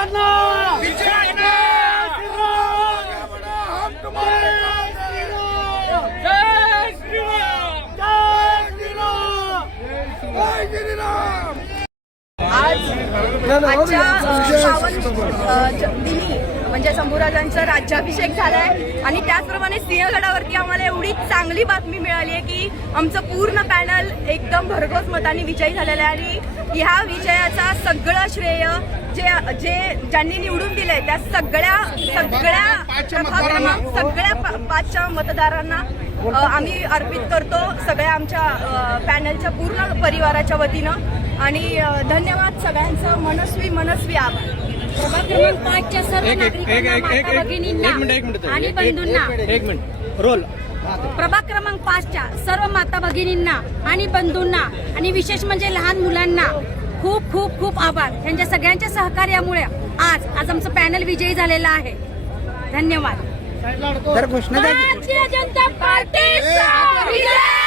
करना आजच्या श्रावण दिनी म्हणजे शंभूराजांचा राज्याभिषेक झालाय आणि त्याचप्रमाणे सिंहगडावरती आम्हाला एवढी चांगली बातमी मिळाली आहे की आमचं पूर्ण पॅनल एकदम भरघोस मतांनी विजयी झालेलं आहे आणि ह्या विजयाचा सगळं श्रेय ज्यांनी निवडून दिलंय त्या सगळ्या पाचच्या मतदारांना आम्ही अर्पित करतो सगळ्या आमच्या पॅनलच्या पूर्ण परिवाराच्या वतीनं आणि धन्यवाद सगळ्यांचं मनस्वी आभार. प्रभाग क्रमांक 5च्या सर्व नागरिकांना, माता भगिनींना आणि बंधूंना प्रभाग क्रमांक 5च्या सर्व माता भगिनींना आणि बंधूंना आणि विशेष म्हणजे लहान मुलांना खूप खूप खूप आभार. त्यांच्या सगळ्यांच्या सहकार्यामुळे आज आमचं पॅनल विजयी झालेलं आहे. धन्यवाद. घोषणा भारतीय जनता पार्टीचा विजय.